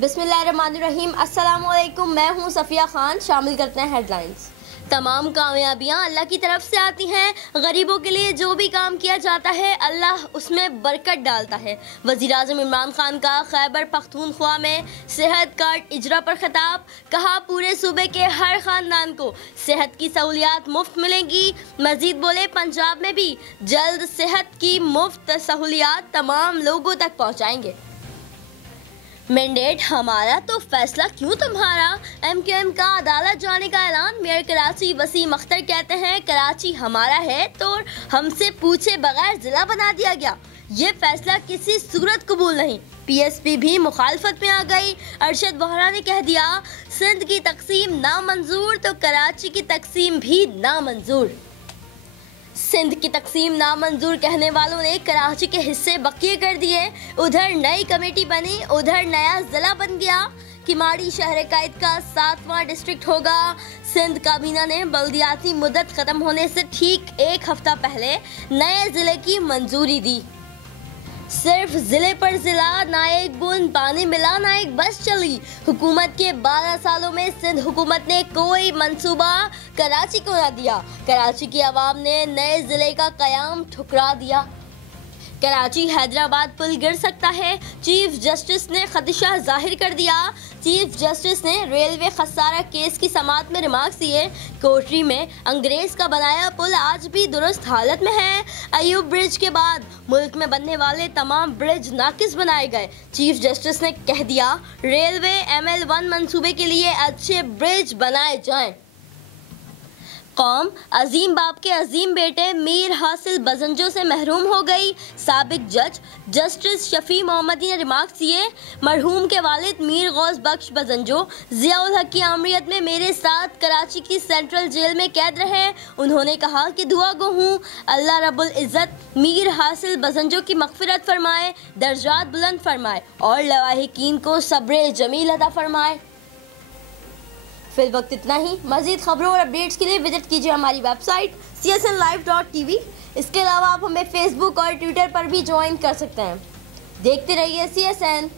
बिस्मिल्लाहिर्रहमानिर्रहीम। अस्सलाम वालेकुम। मैं हूँ सफ़िया खान। शामिल करते हैं हेडलाइंस। तमाम कामयाबियाँ अल्लाह की तरफ से आती हैं। गरीबों के लिए जो भी काम किया जाता है अल्लाह उसमें बरकत डालता है। वज़ीर-ए-आज़म इमरान खान का खैबर पख्तूनख्वा में सेहत कार्ड इजरा पर खिताब। कहा, पूरे सूबे के हर ख़ानदान को सेहत की सहूलियात मुफ्त मिलेंगी। मज़ीद बोले, पंजाब में भी जल्द सेहत की मुफ्त सहूलियात तमाम लोगों तक पहुँचाएंगे। मैंडेट हमारा तो फैसला क्यों तुम्हारा, MQM का अदालत जाने का ऐलान। मेयर कराची वसीम अख्तर कहते हैं, कराची हमारा है तो हमसे पूछे बगैर जिला बना दिया गया। ये फैसला किसी सूरत कबूल नहीं। PSP भी मुखालफत में आ गई। अरशद वोहरा ने कह दिया, सिंध की तकसीम नामंजूर तो कराची की तकसीम भी नामंजूर। सिंध की तकसीम नामंजूर कहने वालों ने कराची के हिस्से बकिए कर दिए। उधर नई कमेटी बनी, उधर नया जिला बन गया। किमाड़ी शहर कैद का 7वां डिस्ट्रिक्ट होगा। सिंध काबीना ने बल्दियाती मुद्दत खत्म होने से ठीक एक हफ्ता पहले नए जिले की मंजूरी दी। सिर्फ जिले पर जिला, ना एक बूंद पानी मिला, ना एक बस चली। हुकूमत के 12 सालों में सिंध हुकूमत ने कोई मंसूबा कराची को ना दिया। कराची की आवाम ने नए जिले का कयाम ठुकरा दिया। कराची हैदराबाद पुल गिर सकता है, चीफ जस्टिस ने खदशा जाहिर कर दिया। चीफ जस्टिस ने रेलवे खसारा केस की समाअत में रिमार्क्स दिए। कोटरी में अंग्रेज का बनाया पुल आज भी दुरुस्त हालत में है। अयूब ब्रिज के बाद मुल्क में बनने वाले तमाम ब्रिज नाकिस बनाए गए। चीफ जस्टिस ने कह दिया, रेलवे ML1 मंसूबे के लिए अच्छे ब्रिज बनाए जाएं। कौम अजीम बाप के अजीम बेटे मीर हासिल बजंजो से महरूम हो गई। साबिक जज जस्टिस शफी मोहम्मदी ने रिमार्क्स दिए, मरहूम के वालिद मीर गौस बख्श बजंजो ज़ियाउल हक की आमरीत में मेरे साथ कराची की सेंट्रल जेल में कैद रहे। उन्होंने कहा कि दुआ गो हूँ अल्लाह रब्बुल इज़्ज़त मीर हासिल बजंजो की मग़फ़िरत फरमाए, दर्जात बुलंद फरमाए और लवाहिकीन को सब्र जमील अता फरमाए। फिल वक्त इतना ही। मज़ीद खबरों और अपडेट्स के लिए विजिट कीजिए हमारी वेबसाइट csnlive.tv। इसके अलावा आप हमें फेसबुक और ट्विटर पर भी ज्वाइन कर सकते हैं। देखते रहिए CSN।